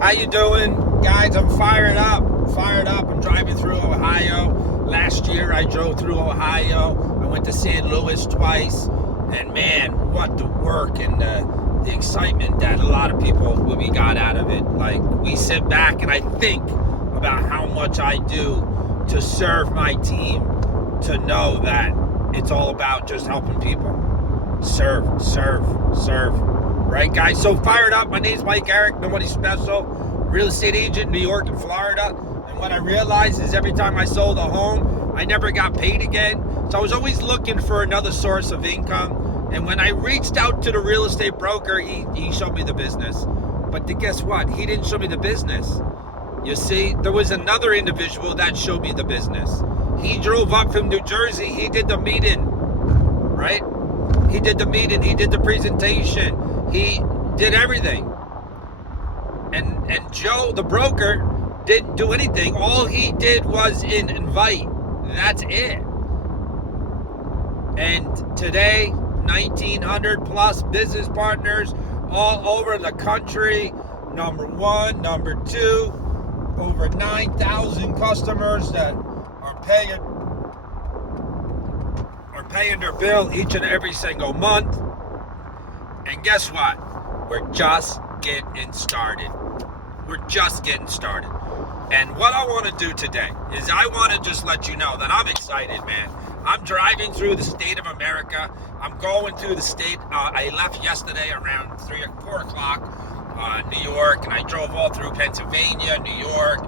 How you doing, guys? I'm fired up. I'm driving through Ohio. Last year I drove through Ohio. I went to St. Louis twice, and man, what the work and the excitement that a lot of people we got out of it. Like, we sit back and I think about how much I do to serve my team, to know that it's all about just helping people. Serve. Right, guys? So fired up. My name's Mike Eric. Nobody special. Real estate agent, New York and Florida. And what I realized is every time I sold a home, I never got paid again. So I was always looking for another source of income. And when I reached out to the real estate broker, he showed me the business. But guess what? He didn't show me the business. You see, there was another individual that showed me the business. He drove up from New Jersey. He did the meeting, right? He did the meeting. He did the presentation. He did everything. And Joe, the broker, didn't do anything. All he did was invite. That's it. And today, 1,900 plus business partners all over the country. Number one, number two, over 9,000 customers that are paying their bill each and every single month. And guess what? We're just getting started. And what I want to do today is I want to just let you know that I'm excited, man. I'm driving through the state of America. I'm going through the state. I left yesterday around 3 or 4 o'clock, New York, and I drove all through Pennsylvania, New York,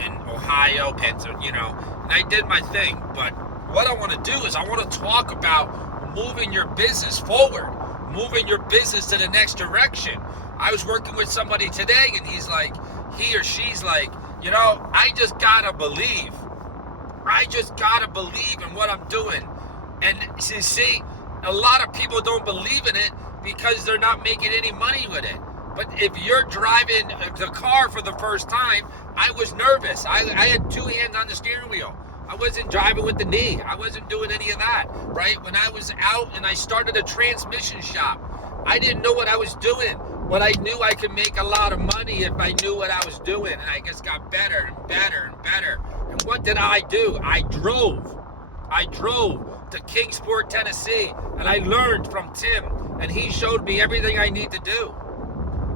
and Ohio, Pennsylvania, and I did my thing. But what I want to do is I want to talk about moving your business forward, moving your business to the next direction. I was working with somebody today, and he or she's like, I just gotta believe. I just gotta believe in what I'm doing. And you see, a lot of people don't believe in it because they're not making any money with it. But if you're driving the car for the first time, I was nervous. I had 2 hands on the steering wheel. I wasn't driving with the knee. I wasn't doing any of that, right? When I was out and I started a transmission shop, I didn't know what I was doing, but I knew I could make a lot of money if I knew what I was doing, and I just got better and better and better. And what did I do? I drove to Kingsport, Tennessee, and I learned from Tim, and he showed me everything I need to do.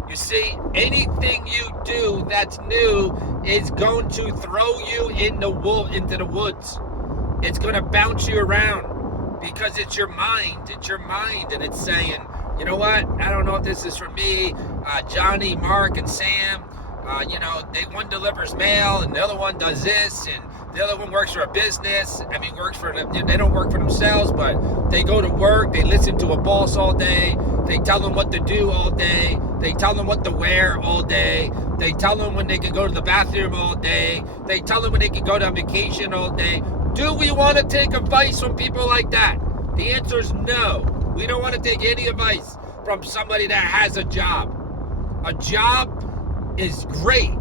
You see, anything you do that's new is going to throw you into the woods. It's going to bounce you around because it's your mind. And it's saying, you know what? I don't know if this is for me. Johnny, Mark, and Sam, one delivers mail and the other one does this, and the other one works for a business. They don't work for themselves, but they go to work. They listen to a boss all day. They tell them what to do all day. They tell them what to wear all day. They tell them when they can go to the bathroom all day. They tell them when they can go to vacation all day. Do we want to take advice from people like that? The answer is no. We don't want to take any advice from somebody that has a job. A job is great,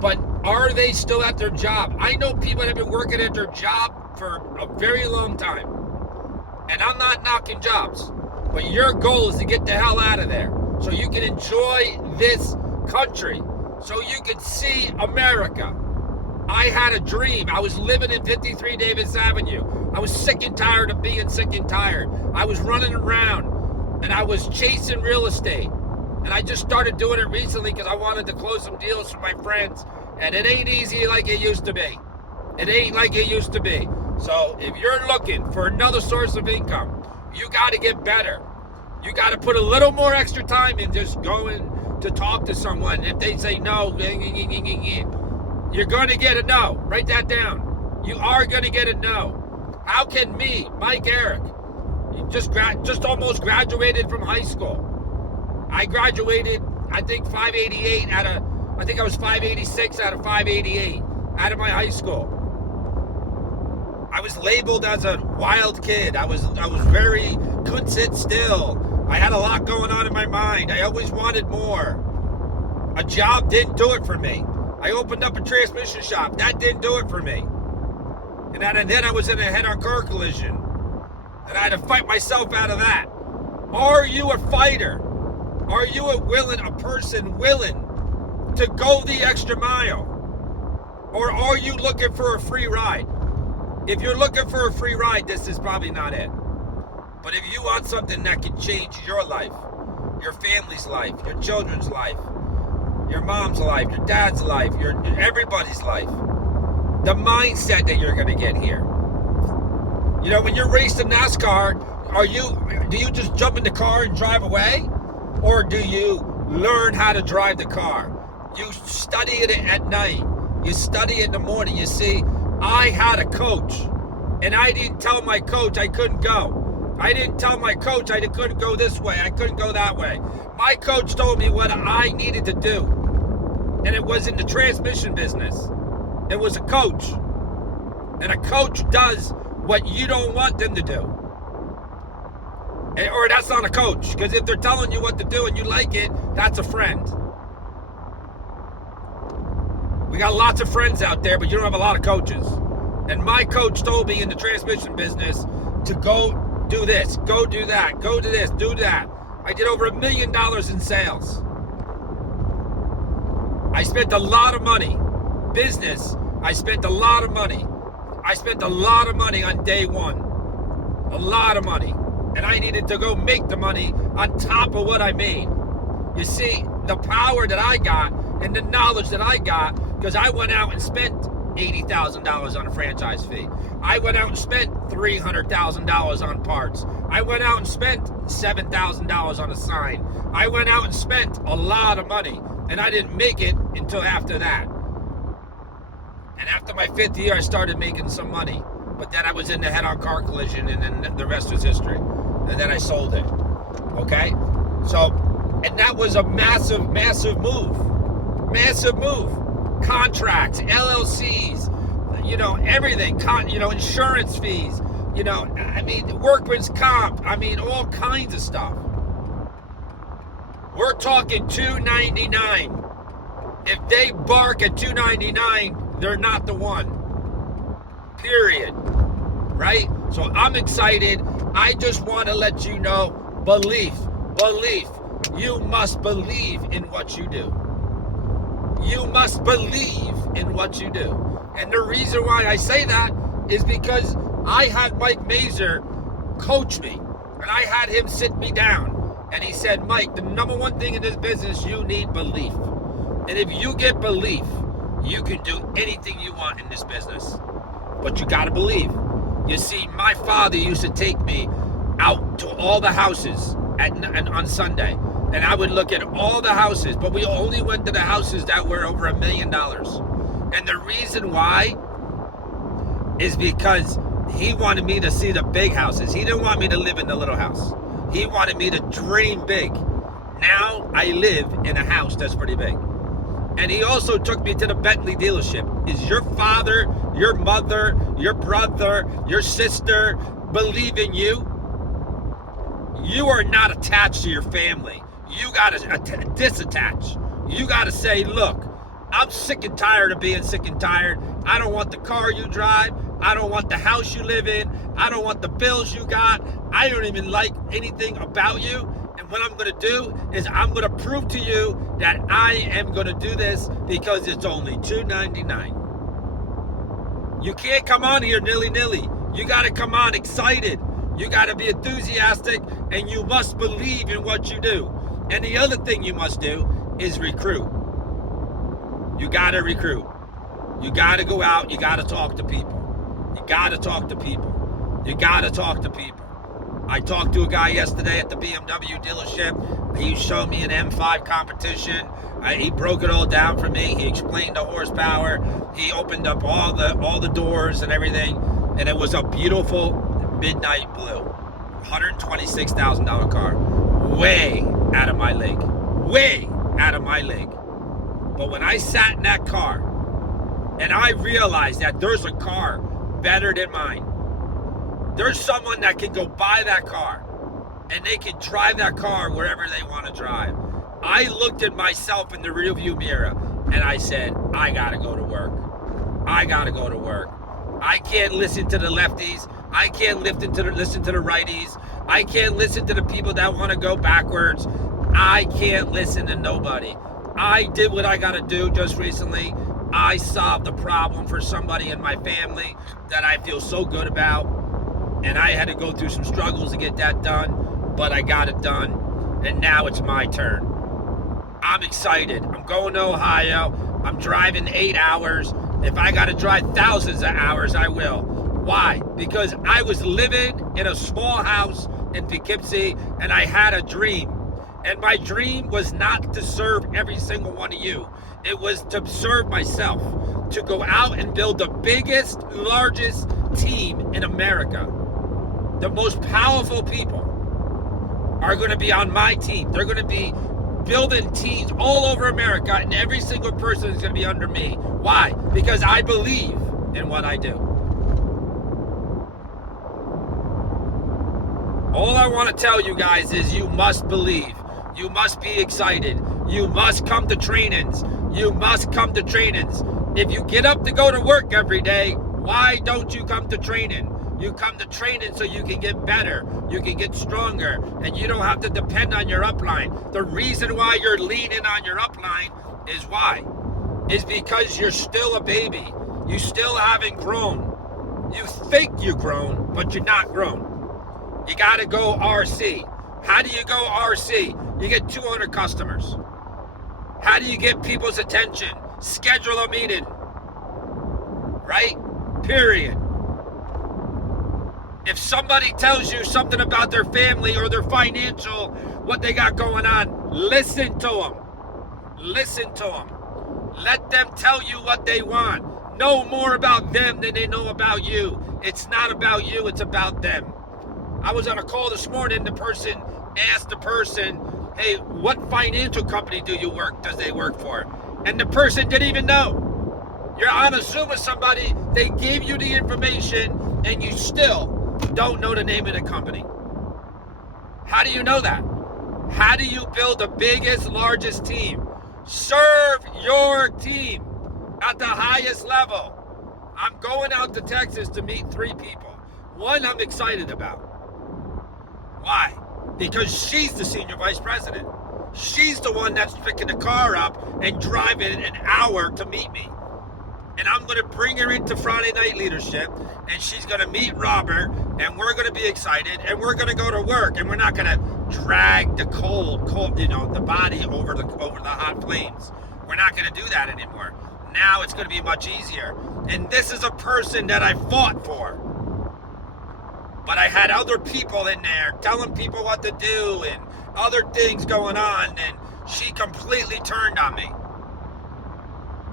but are they still at their job? I know people that have been working at their job for a very long time. And I'm not knocking jobs, but your goal is to get the hell out of there so you can enjoy this country, so you can see America. I had a dream. I was living in 53 Davis Avenue. I was sick and tired of being sick and tired. I was running around and I was chasing real estate. And I just started doing it recently because I wanted to close some deals for my friends. And it ain't easy like it used to be. So if you're looking for another source of income, you got to get better. You got to put a little more extra time in just going to talk to someone. If they say no, you're going to get a no. Write that down. You are going to get a no. How can me, Mike Eric, just almost graduated from high school? I graduated, I think 588 I was 586 out of 588 out of my high school. I was labeled as a wild kid. I was couldn't sit still. I had a lot going on in my mind. I always wanted more. A job didn't do it for me. I opened up a transmission shop. That didn't do it for me. And then I was in a head-on car collision. And I had to fight myself out of that. Are you a fighter? Are you a person willing to go the extra mile? Or are you looking for a free ride? If you're looking for a free ride, this is probably not it. But if you want something that can change your life, your family's life, your children's life, your mom's life, your dad's life, everybody's life, the mindset that you're going to get here. You know, when you're racing NASCAR, do you just jump in the car and drive away? Or do you learn how to drive the car? You study it at night. You study it in the morning. You see, I had a coach, and I didn't tell my coach I couldn't go. I didn't tell my coach I couldn't go this way. I couldn't go that way. My coach told me what I needed to do. And it was in the transmission business. It was a coach. And a coach does what you don't want them to do. Or that's not a coach. Because if they're telling you what to do and you like it, that's a friend. We got lots of friends out there, but you don't have a lot of coaches. And my coach told me in the transmission business to go do this, go do that, go do this, do that. I did over $1 million in sales. I spent a lot of money. Business, I spent a lot of money. I spent a lot of money on day one. A lot of money. And I needed to go make the money on top of what I made. You see, the power that I got and the knowledge that I got, because I went out and spent $80,000 on a franchise fee. I went out and spent $300,000 on parts. I went out and spent $7,000 on a sign. I went out and spent a lot of money, and I didn't make it until after that. And after my 5th year, I started making some money. But then I was in the head-on car collision, and then the rest was history. And then I sold it. Okay? So, and that was a massive, massive move. Massive move. Contracts, LLCs, you know, everything, insurance fees, workman's comp, all kinds of stuff. We're talking $299. If they bark at $299, they're not the one. Period. Right? So I'm excited. I just want to let you know, belief. You must believe in what you do. You must believe in what you do. And the reason why I say that is because I had Mike Mazer coach me. And I had him sit me down. And he said, Mike, the number one thing in this business, you need belief. And if you get belief, you can do anything you want in this business. But you got to believe. You see, my father used to take me out to all the houses on Sunday. And I would look at all the houses, but we only went to the houses that were over $1 million. And the reason why is because he wanted me to see the big houses. He didn't want me to live in the little house. He wanted me to dream big. Now I live in a house that's pretty big. And he also took me to the Bentley dealership. Is your father, your mother, your brother, your sister believe in you? You are not attached to your family. You got to disattach. You got to say, look, I'm sick and tired of being sick and tired. I don't want the car you drive. I don't want the house you live in. I don't want the bills you got. I don't even like anything about you. And what I'm going to do is I'm going to prove to you that I am going to do this because it's only $299. You can't come on here nilly-nilly. You got to come on excited. You got to be enthusiastic, and you must believe in what you do. And the other thing you must do is recruit. You got to recruit. You got to go out. You got to talk to people. You got to talk to people. You got to talk to people. I talked to a guy yesterday at the BMW dealership. He showed me an M5 competition. He broke it all down for me. He explained the horsepower. He opened up all the doors and everything. And it was a beautiful midnight blue. $126,000 car. Way out of my league. Way out of my league. But when I sat in that car and I realized that there's a car better than mine. There's someone that can go buy that car and they can drive that car wherever they want to drive. I looked at myself in the rearview mirror and I said, I gotta go to work. I gotta go to work. I can't listen to the lefties. I can't listen to the righties. I can't listen to the people that want to go backwards. I can't listen to nobody. I did what I got to do just recently. I solved the problem for somebody in my family that I feel so good about. And I had to go through some struggles to get that done, but I got it done. And now it's my turn. I'm excited. I'm going to Ohio. I'm driving 8 hours. If I got to drive thousands of hours, I will. Why? Because I was living in a small house in Poughkeepsie, and I had a dream. And my dream was not to serve every single one of you. It was to serve myself, to go out and build the biggest, largest team in America. The most powerful people are going to be on my team. They're going to be building teams all over America, and every single person is going to be under me. Why? Because I believe in what I do. All I want to tell you guys is you must believe. You must be excited. You must come to trainings. You must come to trainings. If you get up to go to work every day, why don't you come to training? You come to training so you can get better, you can get stronger, and you don't have to depend on your upline. The reason why you're leaning on your upline is why? Is because you're still a baby. You still haven't grown. You think you've grown, but you're not grown. You got to go RC. How do you go RC? You get 200 customers. How do you get people's attention? Schedule a meeting. Right? Period. If somebody tells you something about their family or their financial, what they got going on, listen to them. Listen to them. Let them tell you what they want. Know more about them than they know about you. It's not about you, it's about them. I was on a call this morning, the person asked the person, hey, what financial company does they work for? And the person didn't even know. You're on a Zoom with somebody, they gave you the information, and you still don't know the name of the company. How do you know that? How do you build the biggest, largest team? Serve your team at the highest level. I'm going out to Texas to meet 3 people. One I'm excited about. Why? Because she's the senior vice president. She's the one that's picking the car up and driving an hour to meet me. And I'm going to bring her into Friday Night Leadership, and she's going to meet Robert, and we're going to be excited, and we're going to go to work, and we're not going to drag the cold, the body over the hot flames. We're not going to do that anymore. Now it's going to be much easier. And this is a person that I fought for. But I had other people in there telling people what to do and other things going on, and she completely turned on me.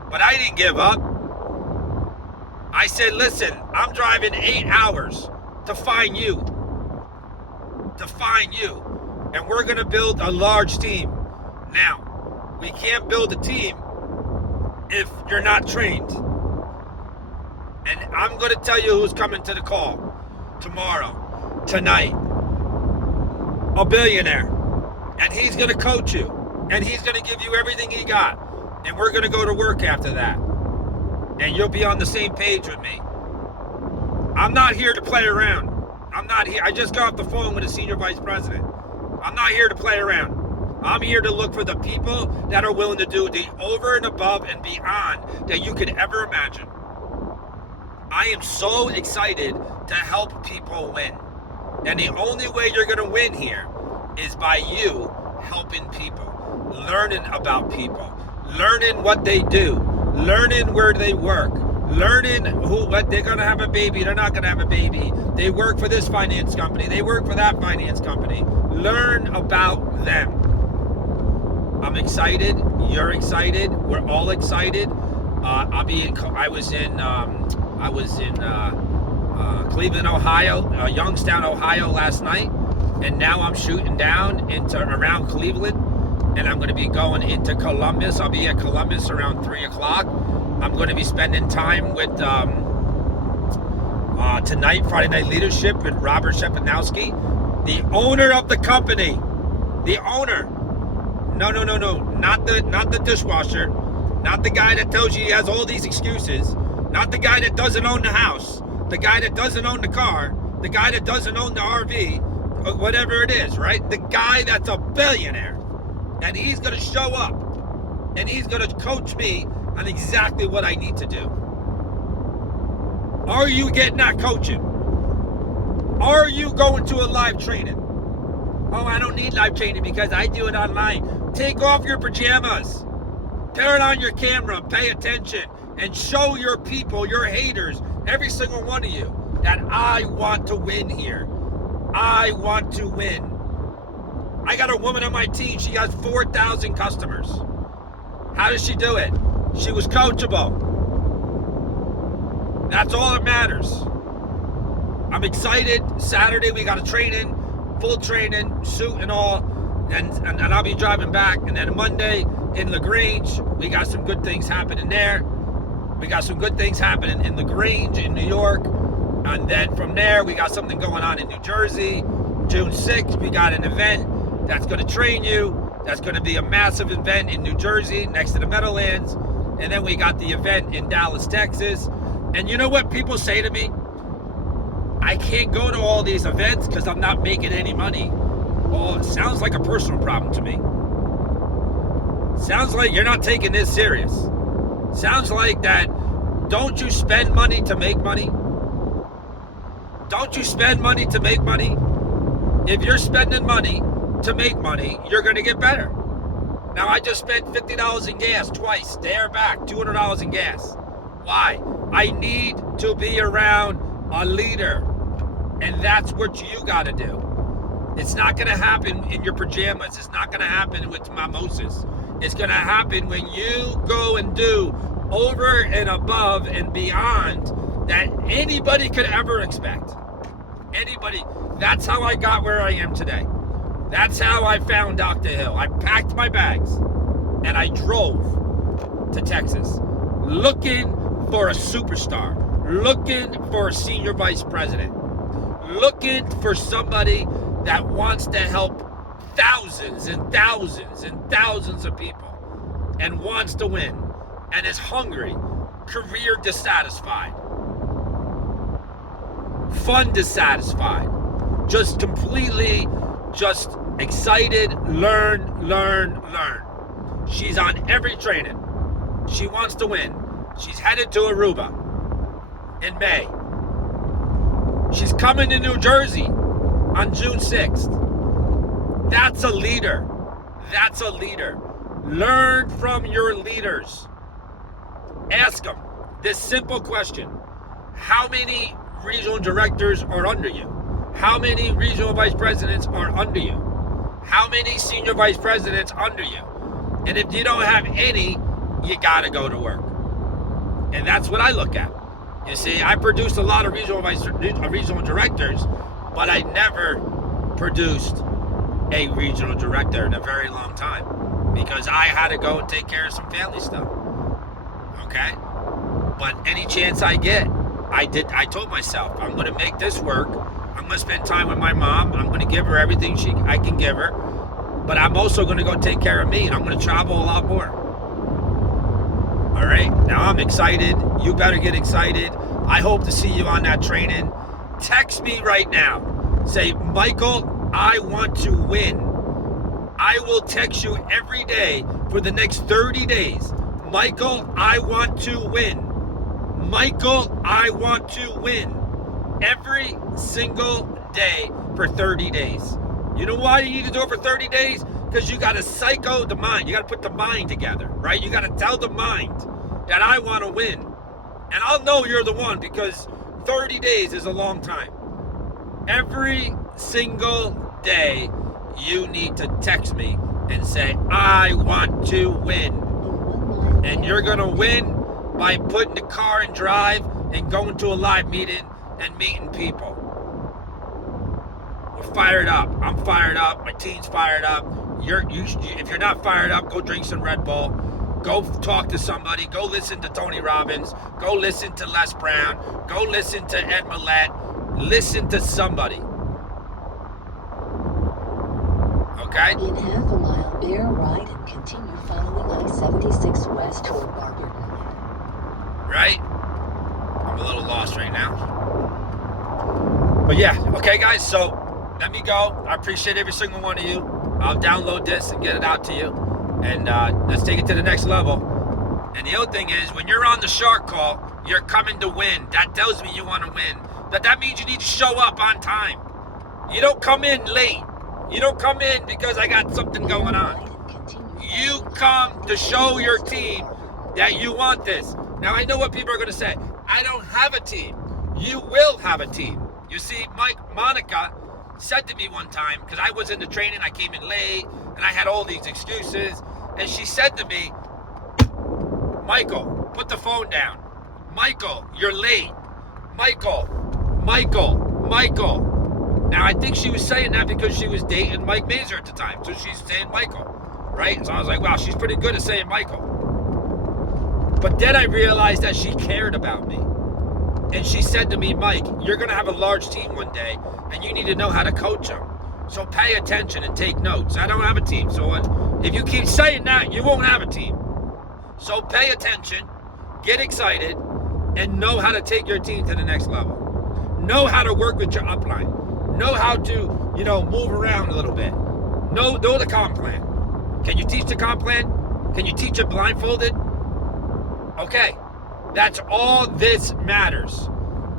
But I didn't give up. I said, listen, I'm driving 8 hours to find you. And we're going to build a large team. Now, we can't build a team if you're not trained. And I'm going to tell you who's coming to the call tomorrow, tonight. A billionaire. And he's going to coach you. And he's going to give you everything he got. And we're going to go to work after that. And you'll be on the same page with me. I'm not here to play around. I'm not here. I just got off the phone with a senior vice president. I'm not here to play around. I'm here to look for the people that are willing to do the over and above and beyond that you could ever imagine. I am so excited to help people win. And the only way you're going to win here is by you helping people, learning about people, learning what they do, learning where they work, learning what they're going to have a baby, they're not going to have a baby. They work for this finance company, they work for that finance company. Learn about them. I'm excited. You're excited. We're all excited. I was in Cleveland, Ohio, Youngstown, Ohio last night, and now I'm shooting down into around Cleveland, and I'm going to be going into Columbus. I'll be at Columbus around 3 o'clock. I'm going to be spending time with tonight, Friday Night Leadership, with Robert Shepanowski, the owner of the company. The owner. No, not the dishwasher, not the guy that tells you he has all these excuses, not the guy that doesn't own the house, the guy that doesn't own the car, the guy that doesn't own the RV, whatever it is, right? The guy that's a billionaire, and he's going to show up and he's going to coach me on exactly what I need to do. Are you getting that coaching? Are you going to a live training? Oh, I don't need live training because I do it online. Take off your pajamas. Turn on your camera, pay attention, and show your people, your haters, every single one of you, that I want to win here. I want to win. I got a woman on my team. She has 4,000 customers. How does she do it? She was coachable. That's all that matters. I'm excited. Saturday we got a training, full training, suit and all, and I'll be driving back. And then Monday in LaGrange, we got some good things happening there. We got some good things happening in LaGrange in New York. And then from there, we got something going on in New Jersey. June 6th, we got an event that's going to train you. That's going to be a massive event in New Jersey next to the Meadowlands. And then we got the event in Dallas, Texas. And you know what people say to me? I can't go to all these events because I'm not making any money. Well, it sounds like a personal problem to me. Sounds like you're not taking this serious. Sounds like that, don't you spend money to make money? Don't you spend money to make money? If you're spending money to make money, you're going to get better. Now, I just spent $50 in gas twice, there back, $200 in gas. Why? I need to be around a leader. And that's what you got to do. It's not going to happen in your pajamas. It's not going to happen with mimosas. It's going to happen when you go and do over and above and beyond that anybody could ever expect. Anybody. That's how I got where I am today. That's how I found Dr. Hill. I packed my bags and I drove to Texas looking for a superstar, looking for a senior vice president, looking for somebody that wants to help thousands and thousands and thousands of people and wants to win and is hungry, career dissatisfied, fun dissatisfied, just completely just excited, learn. She's on every training. She wants to win. She's headed to Aruba in May. She's coming to New Jersey on June 6th. That's a leader. That's a leader. Learn from your leaders. Ask them this simple question. How many regional directors are under you? How many regional vice presidents are under you? How many senior vice presidents under you? And if you don't have any, you gotta go to work. And that's what I look at. You see, I produced a lot of regional directors, but I never produced a regional director in a very long time because I had to go and take care of some family stuff. Okay? But any chance I get, I told myself, I'm going to make this work. I'm going to spend time with my mom. I'm going to give her everything I can give her. But I'm also going to go take care of me, and I'm going to travel a lot more. All right? Now I'm excited. You better get excited. I hope to see you on that training. Text me right now. Say, Michael, I want to win. I will text you every day for the next 30 days. Michael, I want to win. Michael, I want to win. Every single day for 30 days. You know why you need to do it for 30 days? Because you got to psycho the mind. You got to put the mind together, right? You got to tell the mind that I want to win. And I'll know you're the one because 30 days is a long time. Every single day, you need to text me and say, I want to win. And you're going to win by putting the car in drive and going to a live meeting and meeting people. We're fired up. I'm fired up. My team's fired up. If you're not fired up, go drink some Red Bull. Go talk to somebody. Go listen to Tony Robbins. Go listen to Les Brown. Go listen to Ed Millett. Listen to somebody. Okay? In half a mile, bear right and continue following I-76 west toward Barberton. Right? I'm a little lost right now. But yeah, okay guys, so let me go. I appreciate every single one of you. I'll download this and get it out to you. And let's take it to the next level. And the other thing is, when you're on the shark call, you're coming to win. That tells me you want to win. That means you need to show up on time. You don't come in late. You don't come in because I got something going on. You come to show your team that you want this. Now, I know what people are going to say. I don't have a team. You will have a team. You see, Monica said to me one time, because I was in the training, I came in late, and I had all these excuses, and she said to me, Michael, put the phone down. Michael, you're late. Michael. Now, I think she was saying that because she was dating Mike Mazer at the time, so she's saying Michael, right? So I was like, wow, she's pretty good at saying Michael. But then I realized that she cared about me. And she said to me, Mike, you're going to have a large team one day, and you need to know how to coach them. So pay attention and take notes. I don't have a team. So if you keep saying that, you won't have a team. So pay attention, get excited, and know how to take your team to the next level. Know how to work with your upline. Know how to, move around a little bit. Know the comp plan. Can you teach the comp plan? Can you teach it blindfolded? Okay. That's all this matters.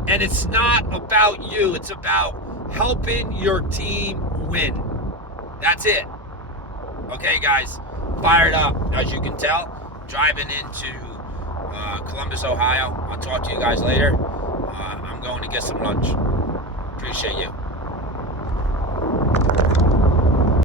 And it's not about you. It's about helping your team win. That's it. Okay, guys. Fired up, as you can tell. Driving into Columbus, Ohio. I'll talk to you guys later. I'm going to get some lunch. Appreciate you.